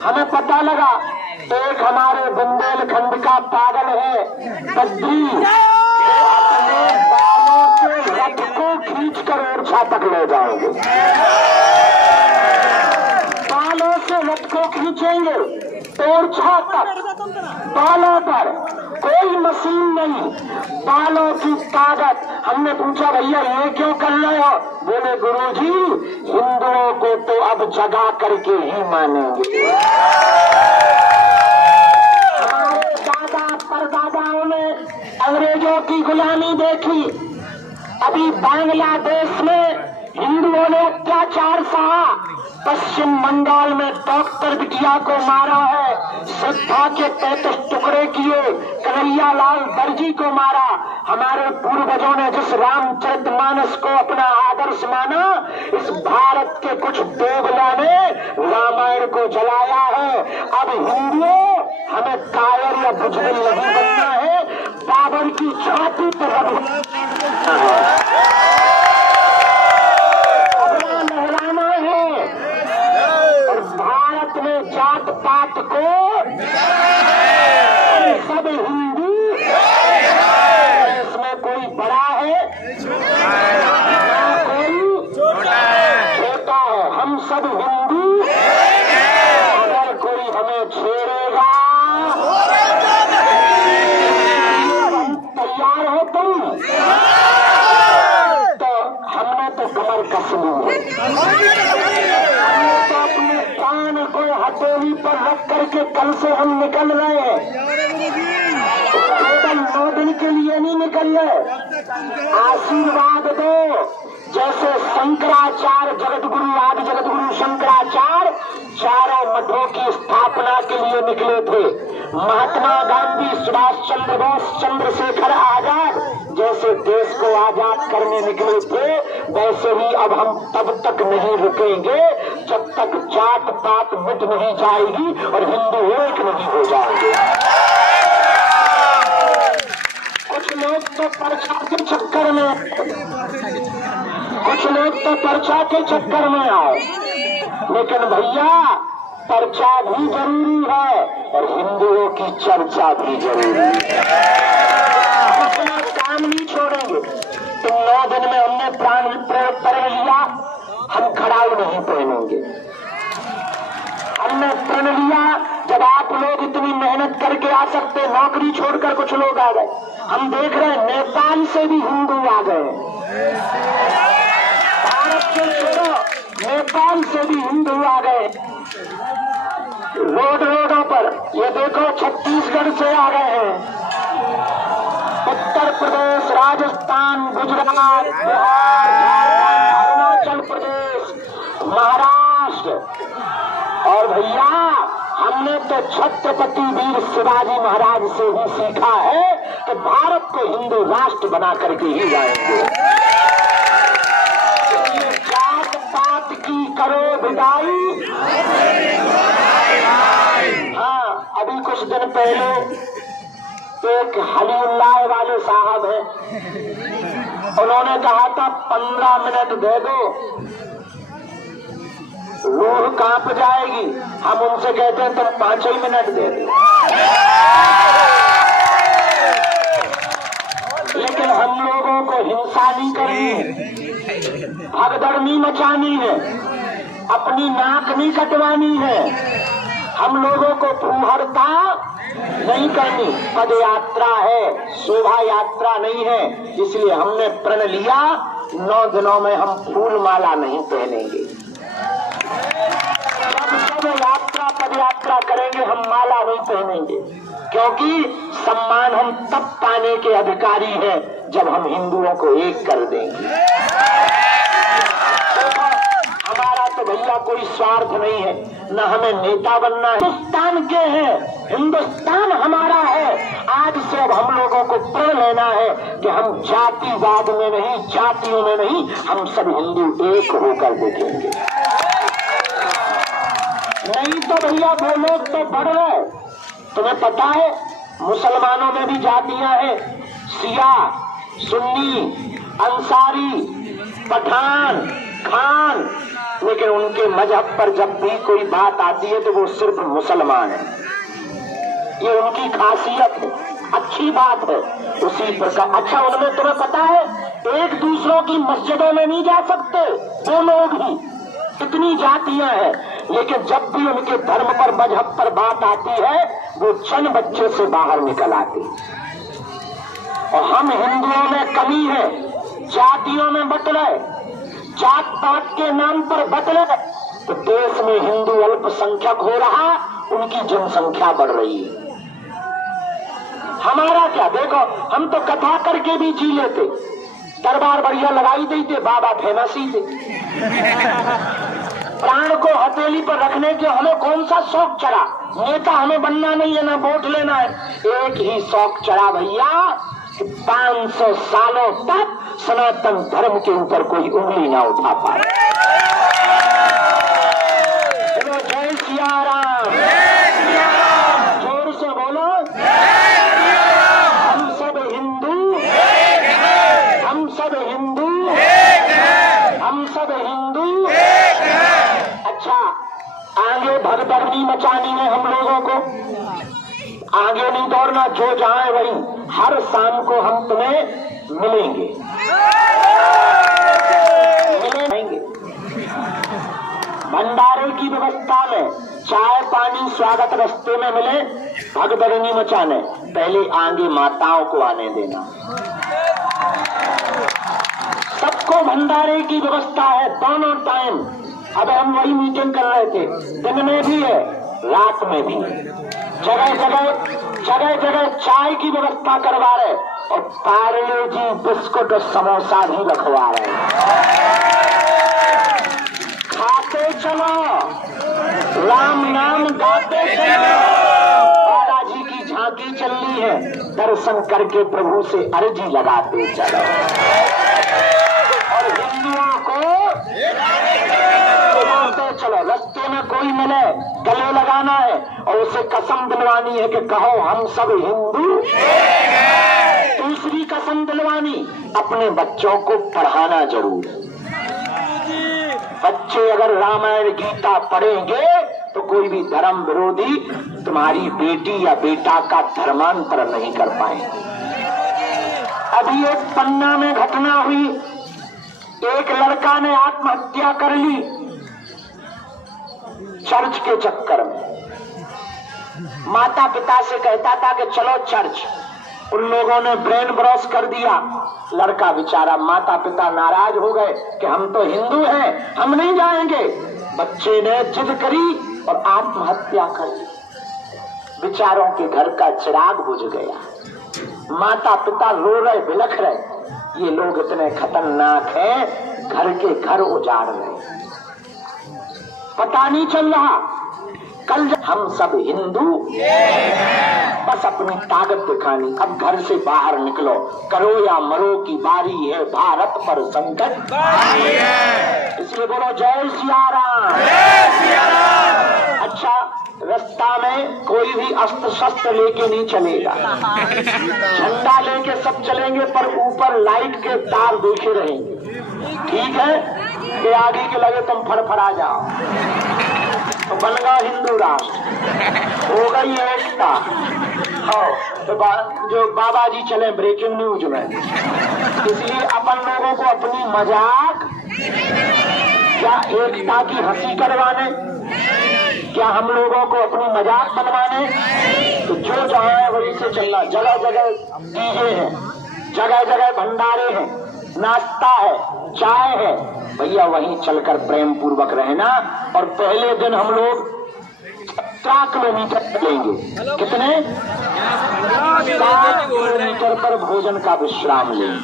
हमें पता लगा एक हमारे बुंदेलखंड का पागल है बद्री, अपने बालों से रथ को खींच कर ओरछा तक ले जाएंगे। बालों से रथ को खींचेंगे ओरछा तक, बालों पर कोई मशीन नहीं, बालों की ताकत। हमने पूछा भैया ये क्यों कर रहे हो? बोले गुरुजी हिंदुओं को तो अब जगा करके ही मानेंगे। हमारे दादा परदादाओं ने अंग्रेजों की गुलामी देखी, अभी बांग्लादेश में हिंदुओं ने अत्याचार सहा, पश्चिम बंगाल में डॉक्टर बिटिया को मारा है, श्रद्धा के 35 टुकड़े किए, कन्हैया लाल दर्जी को मारा। हमारे पूर्वजों ने जिस रामचरितमानस को अपना आदर्श माना, इस भारत के कुछ दोगलों ने रामायण को जलाया है। अब हिंदुओं हमें कायर या बुजदिल नहीं बनना है, बाबर की छाती पर लहराना है। और भारत में जात पात को सब हिंदू, इसमें कोई बड़ा है ना कोई छोटा है, हम सब हिंदू। अगर कोई हमें छेड़ेगा तैयार हो तुम, तो हमने तो कमर कस ली है, हमने तो अपने प्राण को हथेली पर रख करके कल से हम निकल रहे हैं। केवल 9 दिन के लिए नहीं निकल रहे, आशीर्वाद दो। जैसे शंकराचार्य जगतगुरु आदि जगतगुरु शंकराचार्य चारों मठों की स्थापना के लिए निकले थे, महात्मा गांधी, सुभाष चंद्र बोस, चंद्रशेखर आजाद जैसे देश को आजाद करने निकले थे, वैसे ही अब हम तब तक नहीं रुकेंगे जब तक जात पात मिट नहीं जाएगी और हिंदू एक नहीं हो जाएंगे। कुछ लोग तो पर्चा के चक्कर में, कुछ लोग तो पर्चा के चक्कर में आए, लेकिन भैया पर्चा भी जरूरी है और हिंदुओं की चर्चा भी जरूरी है। अपना काम नहीं छोड़ेंगे। तुम 9 दिन में हमने प्रण लिया, हम खड़ाऊ नहीं पहनेंगे। हमने प्रण लिया, जब आप लोग इतनी मेहनत करके आ सकते, नौकरी छोड़कर कुछ लोग आ गए। हम देख रहे हैं नेपाल से भी हिंदू आ गए, भारत से छोड़ो नेपाल से भी हिंदू आ गए। रोडों पर ये देखो छत्तीसगढ़ से आ गए हैं, उत्तर प्रदेश, राजस्थान, गुजरात, बिहार, झारखंड, अरुणाचल प्रदेश, महाराष्ट्र। और भैया हमने तो छत्रपति वीर शिवाजी महाराज से ही सीखा है कि भारत को हिंदू राष्ट्र बना करके ही जाएंगे। जात पात की करो विदाई। हाँ, अभी कुछ दिन पहले एक हलीउल्लाह वाले साहब हैं, उन्होंने कहा था 15 मिनट दे दो, रूह कांप जाएगी। हम उनसे कहते हैं तुम 5 ही मिनट दे दो। लेकिन हम लोगों को हिंसा नहीं करनी है, भगदड़ नहीं मचानी है, अपनी नाक नहीं कटवानी है, हम लोगों को फूहड़ता नहीं करनी। पद यात्रा है, शोभा यात्रा नहीं है, इसलिए हमने प्रण लिया 9 दिनों में हम फूल माला नहीं पहनेंगे। सब यात्रा पद यात्रा करेंगे, हम माला नहीं पहनेंगे, क्योंकि सम्मान हम तब पाने के अधिकारी हैं जब हम हिंदुओं को एक कर देंगे। हमारा तो भैया कोई स्वार्थ नहीं है, न हमें नेता बनना है, हिंदुस्तान के हैं, हिंदुस्तान हमारा है। आज से अब हम लोगों को प्रण लेना है कि हम जातिवाद में नहीं, जातियों में नहीं, हम सब हिंदू एक होकर देखेंगे। नहीं तो भैया वो लोग तो बढ़ रहे। तुम्हें पता है मुसलमानों में भी जातियां हैं, शिया, सुन्नी, अंसारी, पठान, खान, लेकिन उनके मजहब पर जब भी कोई बात आती है तो वो सिर्फ मुसलमान है। ये उनकी खासियत है, अच्छी बात है। उसी प्रकार अच्छा, उनमें तुम्हें पता है एक दूसरों की मस्जिदों में नहीं जा सकते वो लोग ही, इतनी जातियां हैं, लेकिन जब भी उनके धर्म पर मजहब पर बात आती है वो चंद बच्चे से बाहर निकल आते। और हम हिंदुओं में कमी है, जातियों में बट रहे, जात पात के नाम पर बट रहे, तो देश में हिंदू अल्पसंख्यक हो रहा, उनकी जनसंख्या बढ़ रही है। हमारा क्या, देखो हम तो कथा करके भी जी लेते, दरबार बढ़िया लगाई देते, बाबा फेमस ही थे। प्राण को हथेली पर रखने के हमें कौन सा शौक चढ़ा? नेता हमें बनना नहीं है, ना वोट लेना है, एक ही शौक चढ़ा भैया, 500 सालों तक सनातन धर्म के ऊपर कोई उंगली ना उठा पाए। बोलो जय सिया राम, जोर से बोलो। हम सब हिंदू, हम सब हिंदू, हम सब हिंदू। अच्छा, आगे भगदड़ी मचानी है हम लोगों को, आगे नहीं दौड़ना, जो जाए वही। हर शाम को हम तुम्हें मिलेंगे, भंडारे की व्यवस्था में, चाय पानी स्वागत रास्ते में मिले, भगदड़ नहीं मचाने, पहले आगे माताओं को आने देना। सबको भंडारे की व्यवस्था है दोनों टाइम। अब हम वही मीटिंग कर रहे थे, दिन में भी है रात में भी, जगह जगह चाय की व्यवस्था करवा रहे और पार्ले जी बिस्कुट और समोसा भी रखवा रहे। खाते चलो, राम नाम गाते चलो। बालाजी की झांकी चल रही है, दर्शन करके प्रभु से अर्जी लगाते चलो। और हिंदुओं को चलो, रास्ते में कोई मिले गले लगाना है और उसे कसम दिलवानी है कि कहो हम सब हिंदू। दूसरी कसम दिलवानी, अपने बच्चों को पढ़ाना जरूर। बच्चे अगर रामायण गीता पढ़ेंगे तो कोई भी धर्म विरोधी तुम्हारी बेटी या बेटा का धर्मांतर नहीं कर पाएंगे। अभी एक पन्ना में घटना हुई, एक लड़का ने आत्महत्या कर ली चर्च के चक्कर में। माता पिता से कहता था कि चलो चर्च, उन लोगों ने ब्रेन वॉश कर दिया। लड़का बेचारा, माता पिता नाराज हो गए कि हम तो हिंदू हैं, हम नहीं जाएंगे। बच्चे ने जिद करी और आत्महत्या कर ली। बेचारों के घर का चिराग बुझ गया। माता पिता रो रहे, बिलख रहे, ये लोग इतने खतरनाक हैं, घर के घर उजाड़ रहे, पता नहीं चल रहा। कल हम सब हिंदू, बस अपनी ताकत दिखानी। अब घर से बाहर निकलो, करो या मरो की बारी है, भारत पर संकट भारी है। इसलिए बोलो जय सिया राम। अच्छा, रास्ता में कोई भी अस्त्र शस्त्र लेके नहीं चलेगा, झंडा लेके सब चलेंगे, पर ऊपर लाइट के तार देखे रहेंगे, ठीक है? कि आगे के लगे तुम फड़फड़ा जाओ तो बन गया हिंदू राष्ट्र, हो गई एकता। तो जो बाबा जी चले ब्रेकिंग न्यूज में, इसलिए अपन लोगों को अपनी मजाक क्या एकता की हंसी करवाने, क्या हम लोगों को अपनी मजाक बनवाने? तो जो जहाँ है वहीं से चलना। जगह जगह डीजे हैं, जगह जगह भंडारे हैं, नाश्ता है, चाय है, भैया वहीं चलकर प्रेम पूर्वक रहना। और पहले दिन हम लोग 4 किलोमीटर चलेंगे। कितने? 4 किलोमीटर पर भोजन का विश्राम लेंगे।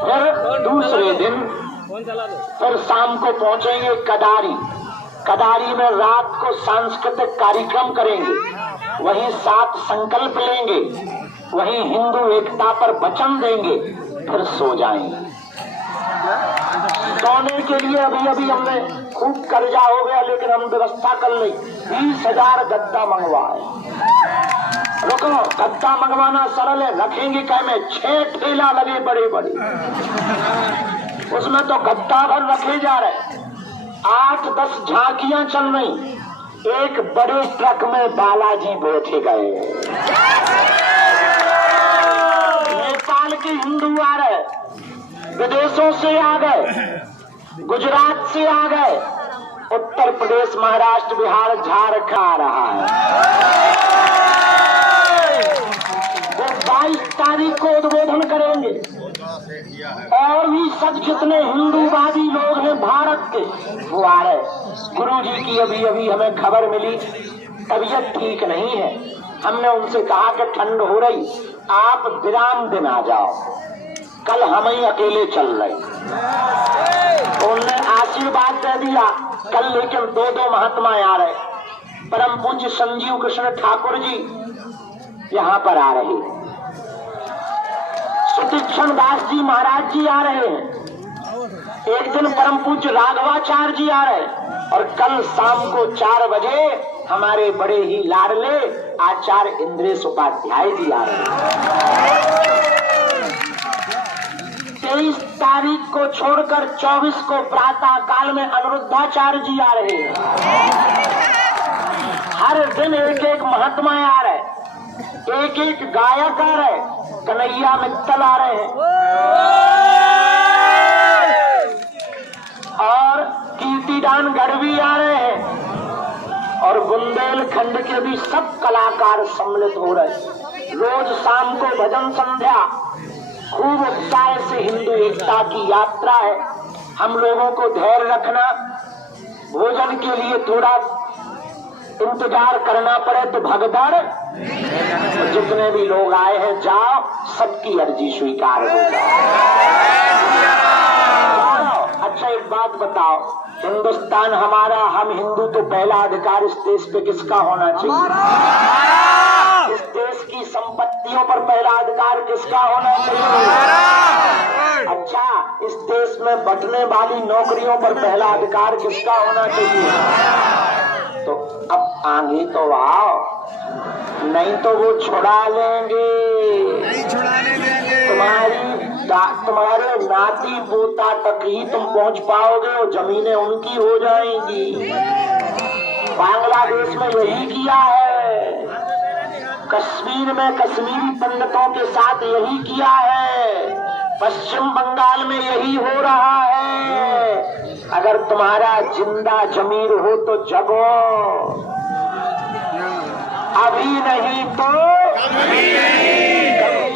फिर दूसरे दिन फिर शाम को पहुंचेंगे कदारी। कदारी में रात को सांस्कृतिक कार्यक्रम करेंगे, वहीं 7 संकल्प लेंगे, वहीं हिंदू एकता पर वचन देंगे, फिर सो जाएंगे। सोने के लिए अभी हमने खूब कर्जा हो गया, लेकिन हम व्यवस्था कर ली। 20,000 गद्दा मंगवाए। रुको, गद्दा मंगवाना सरल है, रखेंगे क्या में 6 ठेला लगे बड़े बड़े, उसमें तो गद्दा भर रखे जा रहे, 8-10 झांकियां चल रही, एक बड़े ट्रक में बालाजी बैठे गए। नेपाल के हिंदू आ रहे, विदेशों से आ गए, गुजरात से आ गए, उत्तर प्रदेश, महाराष्ट्र, बिहार, झारखंड आ रहा है। वो 22 तारीख को उद्बोधन करेंगे। और भी सब जितने हिंदूवादी लोग हैं भारत के, वो आ रहे। गुरु जी की अभी अभी हमें खबर मिली, तबीयत ठीक नहीं है। हमने उनसे कहा कि ठंड हो रही, आप विराम दिन आ जाओ, कल हम ही अकेले चल रहे। उन्होंने आशीर्वाद दे दिया कल, लेकिन 2 महात्मा आ रहे। परम पूज्य संजीव कृष्ण ठाकुर जी यहाँ पर आ रहे, सुतीक्षण दास जी महाराज जी आ रहे हैं, एक दिन परम पूज्य राघवाचार्य जी आ रहे, और कल शाम को 4 बजे हमारे बड़े ही लाडले आचार्य इंद्रेश उपाध्याय जी आ रहे हैं। 23 तारीख को छोड़कर 24 को प्रातः काल में अनिरुद्धाचार्य जी आ रहे हैं। हर दिन एक एक महात्मा आ रहे, एक एक गायक आ रहे, कन्हैया मित्तल आ रहे हैं, और कीर्तिदान गढ़वी आ रहे हैं, और बुंदेलखंड के भी सब कलाकार सम्मिलित हो रहे। रोज शाम को भजन संध्या, खूब उत्साह से हिंदू एकता की यात्रा है। हम लोगों को धैर्य रखना, भोजन के लिए थोड़ा इंतजार करना पड़े तो भगदड़, जितने भी लोग आए हैं जाओ, सबकी अर्जी स्वीकार हो जाए। अच्छा एक बात बताओ, हिंदुस्तान हमारा, हम हिंदू, तो पहला अधिकार इस देश पे किसका होना चाहिए? इस देश की संपत्तियों पर पहला अधिकार किसका होना चाहिए? अच्छा, इस देश में बंटने वाली नौकरियों पर पहला अधिकार किसका होना चाहिए? तो अब आगे तो आओ, नहीं तो वो छुड़ा लेंगे, नहीं छुड़ाने देंगे। तुम्हारे नाती पोता तक ही तुम पहुंच पाओगे, वो जमीनें उनकी हो जाएंगी। बांग्लादेश में यही किया है, कश्मीर में कश्मीरी पंडितों के साथ यही किया है, पश्चिम बंगाल में यही हो रहा है। अगर तुम्हारा जिंदा जमीर हो तो जगो, अभी नहीं तो कभी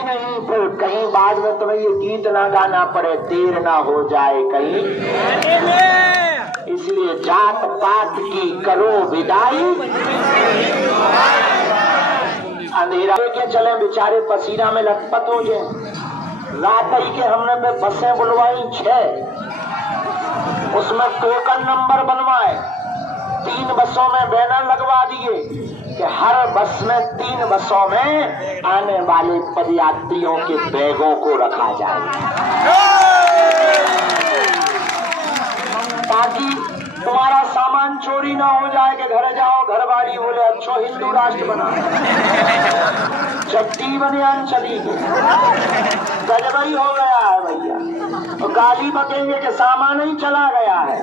नहीं, फिर कहीं बाद में तुम्हें ये गीत ना गाना पड़े, देर ना हो जाए कहीं। इसलिए जात पात की करो विदाई, अंधेरा के चले, बेचारे पसीना में लथपथ हो जाए। रात ही के हमने पे बसें बुलवाई 6, उसमें टोकन नंबर बनवाए, 3 बसों में बैनर लगवा दिए कि हर बस में 3 बसों में आने वाले पदयात्रियों के बैगों को रखा जाए, ताकि तुम्हारा सामान चोरी ना हो जाए कि घर जाओ घर वाली बोले अच्छा हिंदू राष्ट्र बना, चट्टी बनियान चली गजबई हो गया है भैया, तो गाली बकेंगे कि सामान ही चला गया है।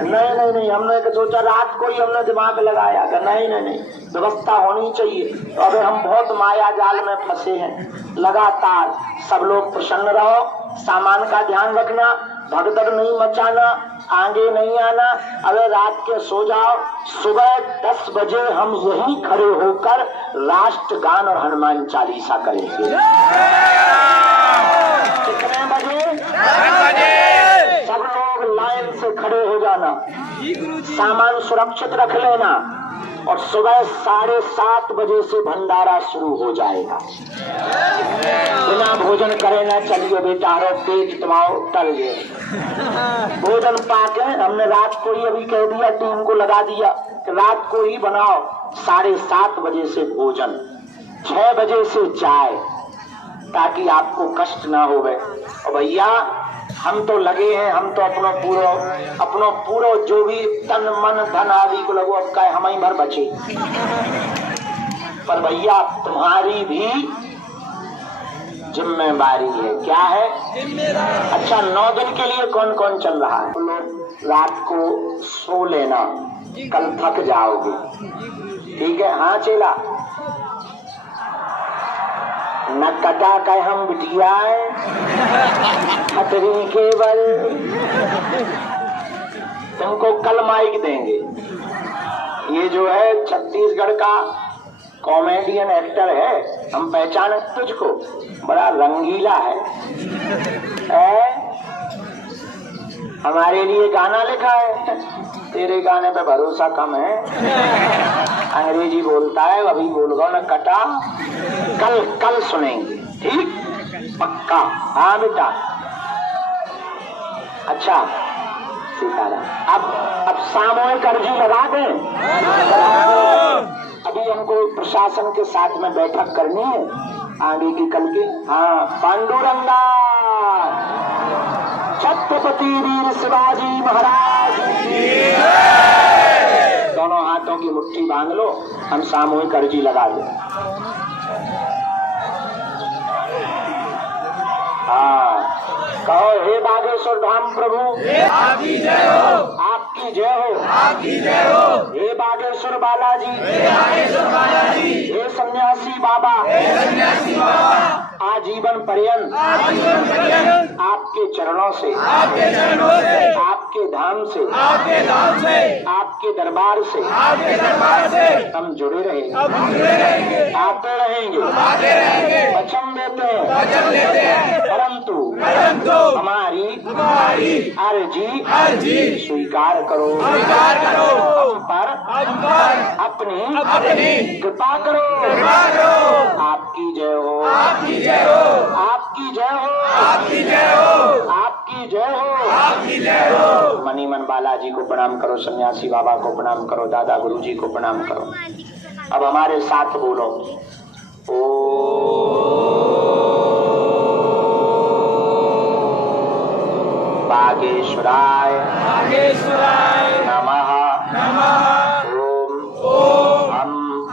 नहीं, हमने सोचा, रात को ही हमने दिमाग लगाया कि नहीं, व्यवस्था होनी चाहिए। तो अगर हम बहुत माया जाल में फंसे हैं, लगातार सब लोग प्रसन्न रहो, सामान का ध्यान रखना, भगदड़ नहीं मचाना, आगे नहीं आना। अगर रात के सो जाओ, सुबह 10 बजे हम यहीं खड़े होकर राष्ट्रगान और हनुमान चालीसा करेंगे। कितने बजे? 10 बजे। सब लोग लाइन से खड़े हो जाना, सामान सुरक्षित रख लेना, और सुबह 7:30 बजे से भंडारा शुरू हो जाएगा। बिना भोजन करे ना चलिए बेटा, रो पेट तुम्हारा टल गए। भोजन पाके हमने रात को ही अभी कह दिया, टीम को लगा दिया कि रात को ही बनाओ। 7:30 बजे से भोजन, 6 बजे से चाय, ताकि आपको कष्ट ना हो। और भैया हम तो लगे हैं, हम तो अपनो पूरा जो भी तन मन धन आदि को लगो, अब का हम ही भर बचे। पर भैया तुम्हारी भी जिम्मेदारी है। क्या है? अच्छा, 9 दिन के लिए कौन कौन चल रहा है? लोग रात को सो लेना, कल थक जाओगे। ठीक है? हाँ चेला, न कटा कह हम बिटिया खतरी केवल। तुमको कल माइक देंगे। ये जो है छत्तीसगढ़ का कॉमेडियन एक्टर है, हम पहचाने तुझको, बड़ा रंगीला है। हमारे लिए गाना लिखा है, तेरे गाने पे भरोसा कम है। अंग्रेजी बोलता है, अभी बोलगा न कटा, कल कल सुनेंगे। ठीक? पक्का? हाँ बेटा। अच्छा सीताराम। अब सामूहिक अर्जी लगा दें। अभी हमको प्रशासन के साथ में बैठक करनी है आगे की, कल की। हाँ, पांडुरंगा छत्रपति वीर शिवाजी महाराज। दोनों हाथों की मुट्ठी बांध लो, हम सामूहिक अर्जी लगा दें। हाँ, कहो, हे बागेश्वर धाम प्रभु आपकी जय हो, आपकी जय हो, आपकी जय हो। हे बागेश्वर बालाजी, हे बागेश्वर बालाजी, हे सन्यासी बाबा, हे सन्यासी बाबा, आजीवन पर्यंत आपके चरणों से, आपके चरणों से, आपके धाम से, आपके धाम से, आपके दरबार से, आपके दरबार से हम जुड़े रहेंगे, आते रहेंगे, वचन देते हैं, परंतु हमारी अर्जी स्वीकार करो, हम पर अपनी कृपा करो। आपकी जय हो, आपकी जय हो, आपकी जय हो, आपकी जय हो, आपकी जय हो, आपकी जय हो। मनी मन बालाजी को प्रणाम करो, सन्यासी बाबा को प्रणाम करो, दादा गुरु जी को प्रणाम करो। अब हमारे साथ बोलो, बागेश्वराय नमः।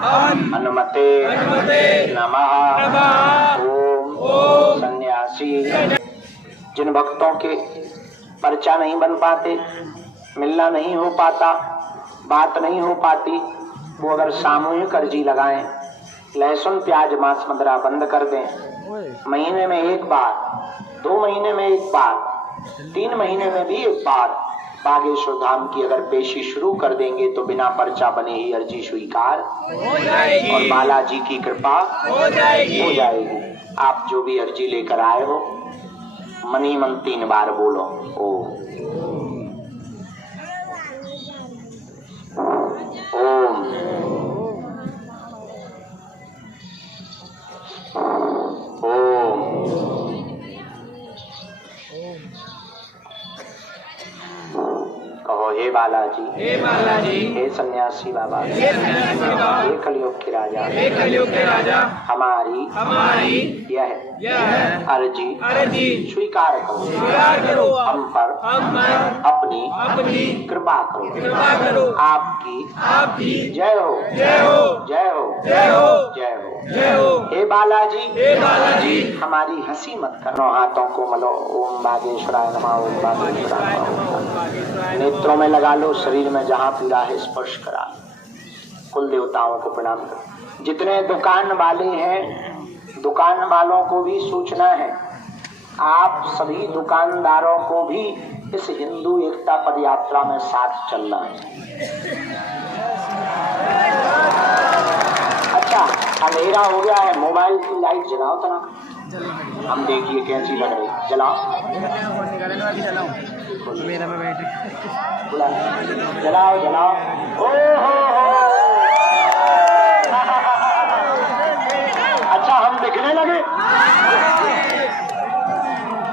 ओम हनुमते नमः। ओम सन्यासी। जिन भक्तों के पर्चा नहीं बन पाते, मिलना नहीं हो पाता, बात नहीं हो पाती, वो अगर सामूहिक अर्जी लगाएं, लहसुन प्याज मांस मदिरा बंद कर दें, महीने में एक बार, 2 महीने में एक बार, 3 महीने में भी एक बार बागेश्वर धाम की अगर पेशी शुरू कर देंगे तो बिना पर्चा बने ही अर्जी स्वीकार हो जाएगी और बालाजी की कृपा हो जाएगी। आप जो भी अर्जी लेकर आए हो, मनी मन 3 बार बोलो। ओम कहो, हे बालाजी, हे बालाजी, हे सन्यासी बाबा, हे सन्यासी बाबा, हे कलयुग के राजा, हे कलयुग के राजा, हमारी यह अर्जी स्वीकार करो, हम पर अपनी कृपा करो। आपकी जय हो, जय हो, जय हो, जय हो, जय हो, जय हो। हे बालाजी, हमारी हंसी मत करो, हाथों को मलो। ओम बागेश्वराय नमः, ओम बागेश्वराय नमः। नेत्रों में लगा लो, शरीर में जहाँ पीड़ा है स्पर्श करा। कुल देवताओं को प्रणाम करो। जितने दुकान वाले हैं, दुकान वालों को भी सूचना है, आप सभी दुकानदारों को भी इस हिंदू एकता पद यात्रा में साथ चलना है। अच्छा, अंधेरा हो गया है, मोबाइल की लाइट जलाओ तरह, हम देखिए कैसी लग रही। जलाओ, जलाओ, जलाओ। अच्छा, हम दिखने लगे।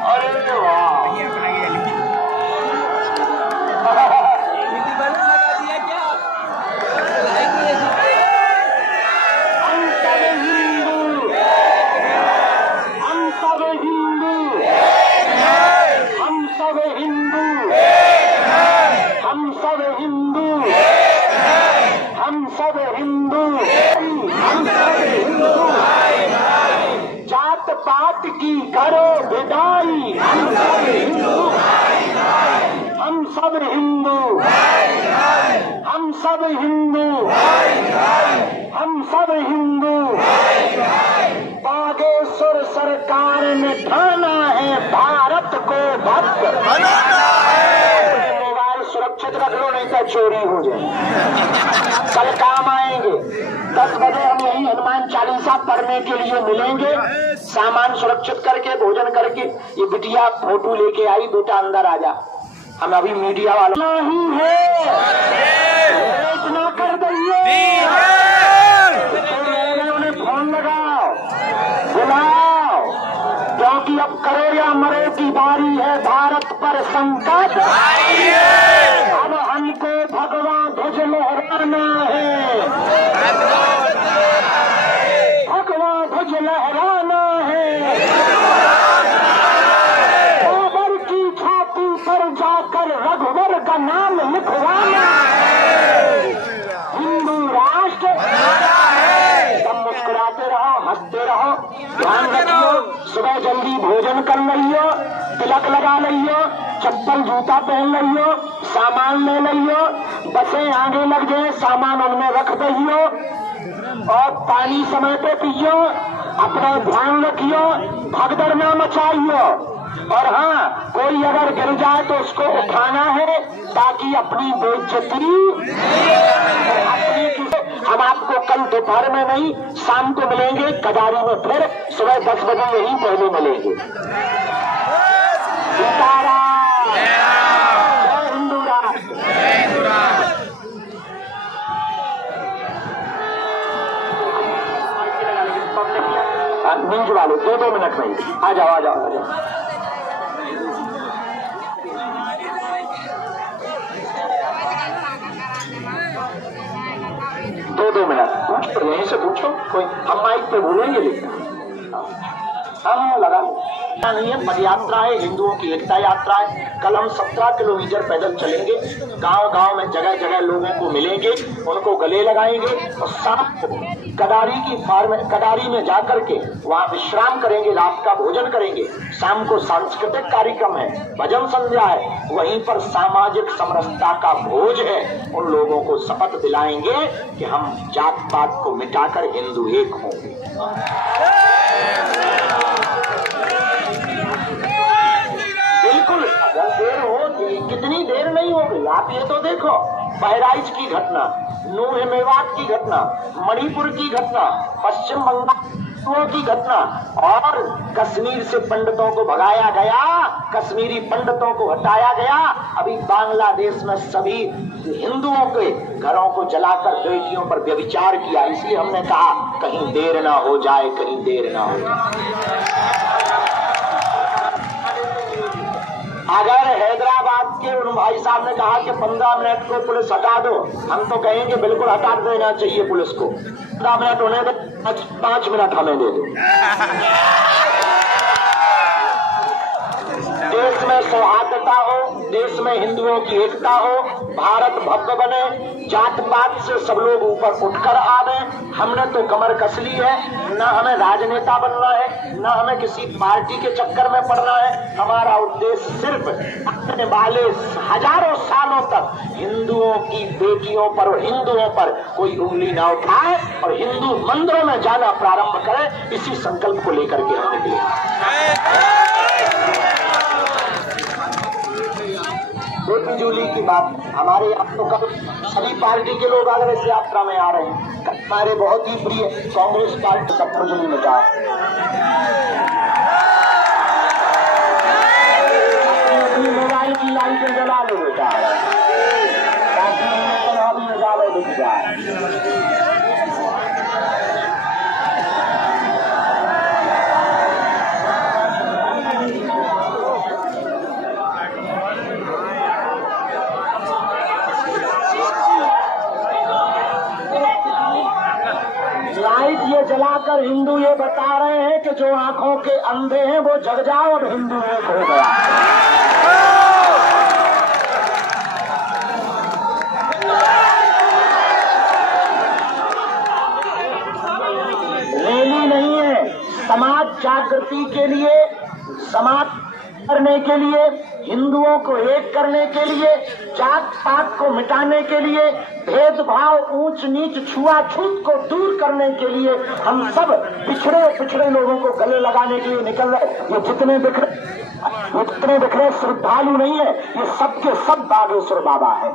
अरे वाह, जात पात जात की करो विदाई, हम सब हिंदू, हम सब हिंदू, हम सब हिंदू। बागेश्वर सरकार ने ठाना है भारत को भक्त बनाना है। मोबाइल सुरक्षित रख लो नहीं तो चोरी हो जाए, कल काम आएंगे। 10 बजे हम यही हनुमान चालीसा पढ़ने के लिए मिलेंगे। सामान सुरक्षित करके भोजन करके। ये बिटिया फोटो लेके आई, बेटा अंदर आ जा, हम अभी मीडिया वाला ही है, इतना कर दइए। उन्हें फोन लगाओ, बुलाओ, क्योंकि अब करो या मरो की बारी है। भारत पर संकट अब हमको भगवा ध्वज लहराना है, भगवा ध्वज लहराना है। बाबर की छाती पर जाकर रघुवर का नाम लिखवाना है। हिंदू राष्ट्र तब मुस्कुराते रहो, हंसते रहो। ध्यान रखियो, सुबह जल्दी भोजन कर लियो, तिलक लगा लियो, चप्पल जूता पहन लियो, सामान ले लियो। बसें आगे लग जाए, सामान उनमें रख दियो और पानी समय पे पियो। अपना ध्यान रखियो, भगदड़ ना मचाइयो। और हाँ, कोई अगर गिर जाए तो उसको उठाना है ताकि अपनी बेइज्जती हम आपको कल दोपहर में नहीं, शाम को मिलेंगे कदारी में, फिर सुबह 10 बजे यही पहले मिलेंगे। सीताराम, जय हिंदू राष्ट्र। न्यूज वाले 2 मिनट में आ जाओ, आ जाओ, आ जाओ। दो मिनट पूछो, यहीं से पूछो, कोई हम माइक पे बोलेंगे लेकिन हम लगा नहीं है। पद यात्रा है, हिंदुओं की एकता यात्रा है। कल हम 17 किलोमीटर पैदल चलेंगे, गांव गांव में जगह जगह लोगों को मिलेंगे, उनको गले लगाएंगे और शाम को कदारी में जाकर के वहाँ विश्राम करेंगे, रात का भोजन करेंगे। शाम को सांस्कृतिक कार्यक्रम है, भजन संध्या है, वहीं पर सामाजिक समरसता का भोज है। उन लोगों को शपथ दिलाएंगे कि हम जात पात को मिटाकर हिंदू एक होंगे। बिल्कुल, अगर देर होगी, कितनी देर नहीं होगी। आप ये तो देखो, बहराइच की घटना, नूह मेवात की घटना, मणिपुर की घटना, पश्चिम बंगाल की घटना, और कश्मीर से पंडितों को भगाया गया, कश्मीरी पंडितों को हटाया गया। अभी बांग्लादेश में सभी हिंदुओं के घरों को जलाकर बेटियों पर व्यभिचार किया। इसलिए हमने कहा कहीं देर ना हो जाए, कहीं देर ना हो जाए। अगर हैदराबाद के उन भाई साहब ने कहा कि 15 मिनट को पुलिस हटा दो, हम तो कहेंगे बिल्कुल हटा देना चाहिए पुलिस को। 15 मिनट होने दो, 5 मिनट हमें दे दो। देश में सौहार्दता हो, देश में हिंदुओं की एकता हो, भारत भव्य बने, जात पात से सब लोग ऊपर उठकर आवे। हमने तो कमर कस ली है, न हमें राजनेता बनना है, न हमें किसी पार्टी के चक्कर में पड़ना है। हमारा उद्देश्य सिर्फ अपने वाले हजारों सालों तक हिंदुओं की बेटियों पर और हिंदुओं पर कोई उंगली न उठाए और हिंदू मंदिरों में जाना प्रारंभ करें। इसी संकल्प को लेकर के हम निकले। जूली की बात हमारे यहाँ तो कल सभी पार्टी के लोग अगर इस यात्रा में आ रहे हैं। हमारे बहुत ही प्रिय कांग्रेस पार्टी सब जुली में जा मोबाइल की लाइटें जला लो बेटा, ताकि भी उजाला दिख जाए। लाइट ये जलाकर हिंदू ये बता रहे हैं कि जो आंखों के अंधे हैं वो जग जाओ और हिंदू एक हो गया। रैली नहीं है, समाज जागृति के लिए, समाज करने के लिए, हिंदुओं को एक करने के लिए, जात पात को मिटाने के लिए, भेदभाव, ऊंच नीच, छुआछूत को दूर करने के लिए हम सब पिछड़े लोगों को गले लगाने के लिए निकल रहे। ये जितने बिखरे श्रद्धालु नहीं है, ये सबके सब बागेश्वर बाबा है।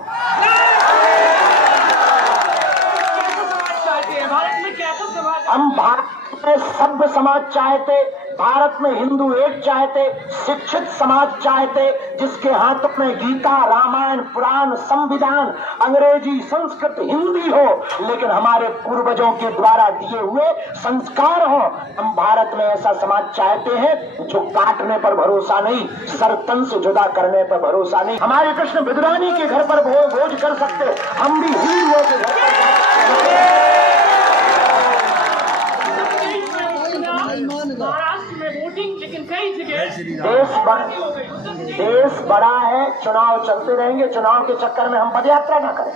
हम भारत में सभ्य समाज चाहते, भारत में हिंदू एक चाहते, शिक्षित समाज चाहते, जिसके हाथों में गीता, रामायण, पुराण, संविधान, अंग्रेजी, संस्कृत, हिंदी हो, लेकिन हमारे पूर्वजों के द्वारा दिए हुए संस्कार हो। हम भारत में ऐसा समाज चाहते हैं जो काटने पर भरोसा नहीं, सर तन से जुदा करने पर भरोसा नहीं। हमारे कृष्ण विद्रानी के घर पर भोज कर सकते, हम भी हिंदुओं के घर पर देश बड़ा है, चुनाव चलते रहेंगे, चुनाव के चक्कर में हम पदयात्रा न करें।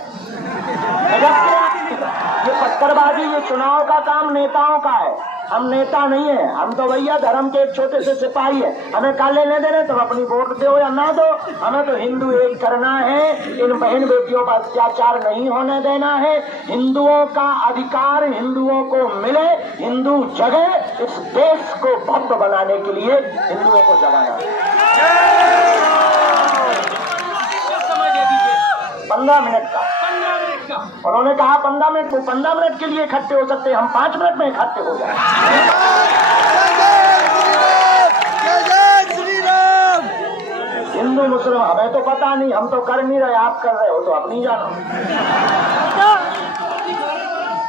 ये पत्थरबाजी, ये चुनाव का काम नेताओं का है, हम नेता नहीं है। हम तो भैया धर्म के एक छोटे से सिपाही है। हमें काल लेने देने, तुम अपनी वोट दो या ना दो, हमें तो हिंदू एक करना है। इन बहन बेटियों पर अत्याचार नहीं होने देना है। हिंदुओं का अधिकार हिंदुओं को मिले, हिंदू जगह, इस देश को भव्य बनाने के लिए हिंदुओं को जगाना है। 15 मिनट का उन्होंने कहा 15 मिनट, वो 15 मिनट के लिए इकट्ठे हो सकते, हम 5 मिनट में इकट्ठे हो जाए। हिंदू मुस्लिम हमें तो पता नहीं, हम तो कर नहीं रहे, आप कर रहे हो तो अपनी जानो।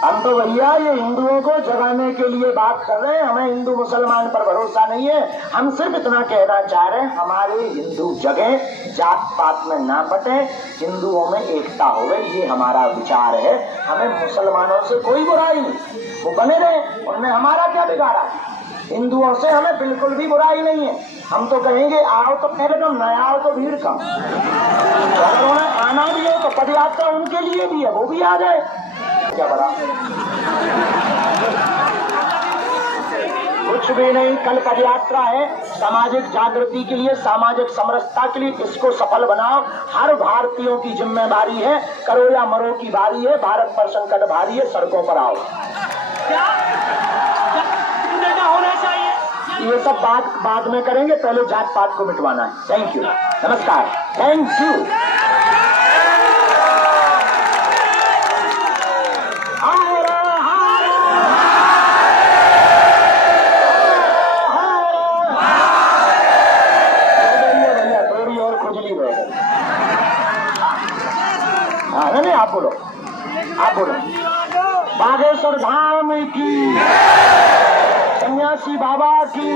हम तो भैया ये हिंदुओं को जगाने के लिए बात कर रहे हैं, हमें हिंदू मुसलमान पर भरोसा नहीं है। हम सिर्फ इतना कहना चाह रहे हैं, हमारे हिंदू जगह, जात पात में ना बटे, हिंदुओं में एकता हो गई, ये हमारा विचार है। हमें मुसलमानों से कोई बुराई नहीं, वो बने रहे, उनने हमारा क्या बिगाड़ा। हिंदुओं से हमें बिल्कुल भी बुराई नहीं है। हम तो कहेंगे आओ तो पहले कम, न आओ तो भीड़ कम। अगर उन्हें आना भी है तो पदयात्रा उनके लिए भी है, वो भी आ जाए, क्या बड़ा। कुछ भी नहीं, कल पदयात्रा है सामाजिक जागृति के लिए, सामाजिक समरसता के लिए, इसको सफल बनाओ। हर भारतीयों की जिम्मेदारी है, करो या मरो की बारी है, भारत पर संकट भारी है, सड़कों पर आओ। होना चाहिए, ये सब बात बाद में करेंगे, पहले जात पात को मिटवाना है। थैंक यू, नमस्कार, थैंक यू। नहीं, आप बोलो, आप बोलो। बागेश्वर धाम की, सन्यासी बाबा की।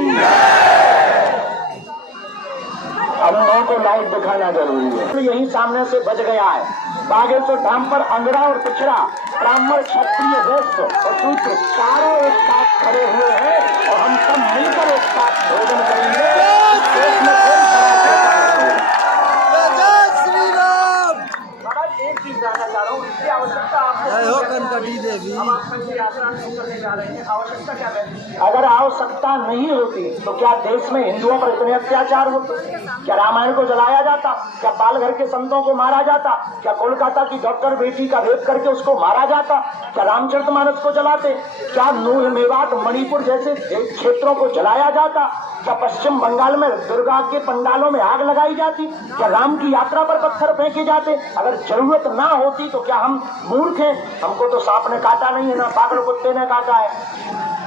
अब लोगों को लाइट दिखाना जरूरी है, तो यही सामने से बच गया है। बागेश्वर धाम पर अंगड़ा और पिछड़ा, ब्राह्मण, क्षत्रिय, वैश्य और शूद्र चारों एक साथ खड़े हुए हैं और हम सब मिलकर एक साथ भोजन करेंगे। एक चीज जानना चाह रहा हूँ, इसकी आवश्यकता आवश्यकता क्या है? अगर आवश्यकता नहीं होती तो क्या देश में हिंदुओं पर इतने अत्याचार होते? क्या रामायण को जलाया जाता? क्या पालघर के संतों को मारा जाता? क्या कोलकाता की डॉक्टर बेटी का रेप करके उसको मारा जाता? क्या रामचरितमानस को जलाते? क्या नूह, मेवात, मणिपुर जैसे क्षेत्रों को जलाया जाता? क्या पश्चिम बंगाल में दुर्गा के पंडालों में आग लगाई जाती? क्या राम की यात्रा पर पत्थर फेंके जाते? अगर जरूरत ना होती तो क्या हम मूर्ख हैं? हमको तो सांप ने काटा नहीं है, ना पागल कुत्ते ने काटा है।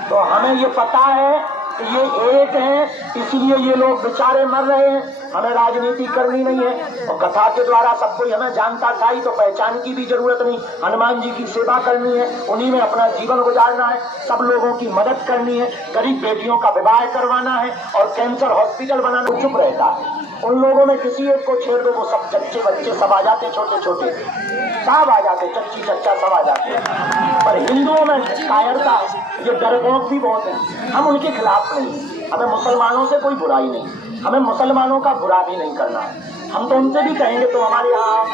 तो हमें ये पता है कि ये एक है, इसलिए ये लोग बेचारे मर रहे हैं। हमें राजनीति करनी नहीं है, और कथा के द्वारा सब कोई हमें जानता था ही, तो पहचान की भी जरूरत नहीं। हनुमान जी की सेवा करनी है, उन्हीं में अपना जीवन गुजारना है, सब लोगों की मदद करनी है, गरीब बेटियों का विवाह करवाना है और कैंसर हॉस्पिटल बनाना। चुप रहता है, उन लोगों में किसी एक को छेड़ दो, वो सब बच्चे बच्चे सब आ जाते, छोटे छोटे सब आ जाते, चच्ची चच्चा सब आ जाते। पर हिंदुओं में कायरता, ये डरपोक भी बहुत है। हम उनके खिलाफ नहीं, हमें मुसलमानों से कोई बुराई नहीं, हमें मुसलमानों का बुरा भी नहीं करना है। हम तो उनसे भी कहेंगे तो हमारे यहाँ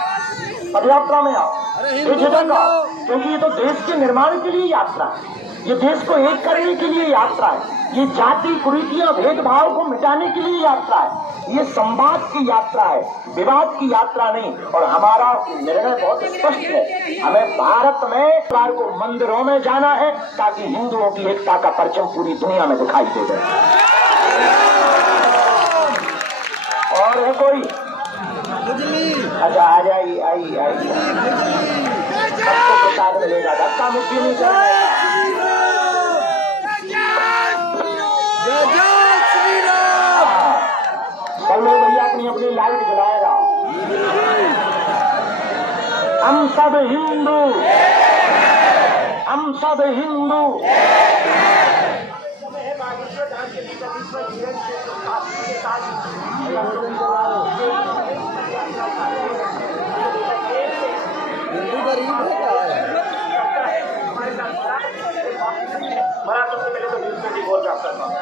पदयात्रा में आओ, बेझिझक आओ, क्योंकि ये तो देश के निर्माण के लिए यात्रा है। ये देश को एक करने के लिए यात्रा है, ये जाति कुरीतियां भेदभाव को मिटाने के लिए यात्रा है, ये संवाद की यात्रा है, विवाद की यात्रा नहीं। और हमारा निर्णय बहुत स्पष्ट है, हमें भारत में सरकार को मंदिरों में जाना है ताकि हिंदुओं की एकता का परचम पूरी दुनिया में दिखाई दे दे। और है कोई? अच्छा आ जाइए, आइए आइए, सबको प्रसाद मिलेगा, धक्का मुक्की नहीं चलेगा। सब लोग भैया अपनी अपनी लाइट जलाएगा। हम सब हिंदू, हम सब हिंदू।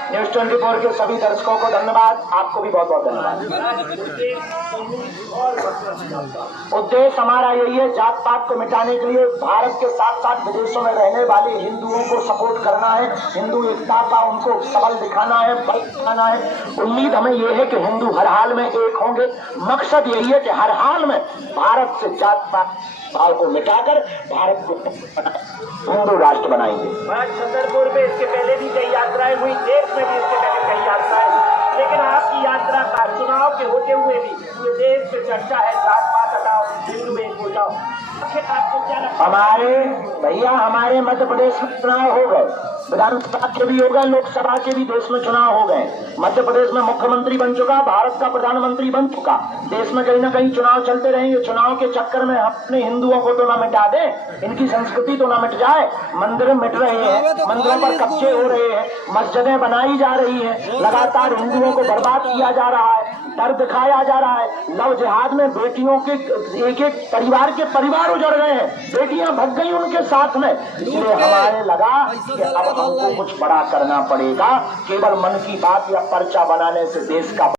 न्यूज़ 24 के सभी दर्शकों को धन्यवाद, आपको भी बहुत बहुत धन्यवाद। उद्देश्य हमारा यही है, जात पात को मिटाने के लिए भारत के साथ साथ विदेशों में रहने वाले हिंदुओं को सपोर्ट करना है, हिंदू एकता का उनको सबल दिखाना है, बल दिखाना है। उम्मीद हमें यह है कि हिंदू हर हाल में एक होंगे। मकसद यही है कि हर हाल में भारत से जात पात भाव को मिटाकर भारत को हिंदू राष्ट्र बनाएंगे। छतरपुर में इसके पहले भी कई यात्राएं हुई, देश में भी इसके पहले कई यात्राएं, लेकिन आपकी यात्रा का चुनाव के होते हुए भी ये देश में चर्चा है, जात पात हटाओ, हिंदू एक हो जाओ। आपको क्या लगता है? हमारे भैया, हमारे मध्य प्रदेश में चुनाव हो गए, विधानसभा के भी हो गए, लोकसभा के भी देश में चुनाव हो गए। मध्य प्रदेश में मुख्यमंत्री बन चुका, भारत का प्रधानमंत्री बन चुका। देश में कहीं ना कहीं चुनाव चलते रहेंगे। चुनाव के चक्कर में अपने हिंदुओं को तो ना मिटा दें, इनकी संस्कृति तो ना मिट जाए। मंदिर मिट रहे हैं, मंदिरों पर कब्जे हो रहे हैं, मस्जिदें बनाई जा रही हैं, लगातार हिंदुओं को बर्बाद किया जा रहा है, डर दिखाया जा रहा है। लव जिहाद में बेटियों के एक एक परिवार के परिवार उजड़ गए हैं, बेटियां भग गई उनके साथ में। इसलिए हमारे लगा कि अब हमको कुछ बड़ा करना पड़ेगा। केवल मन की बात या पर्चा बनाने से देश का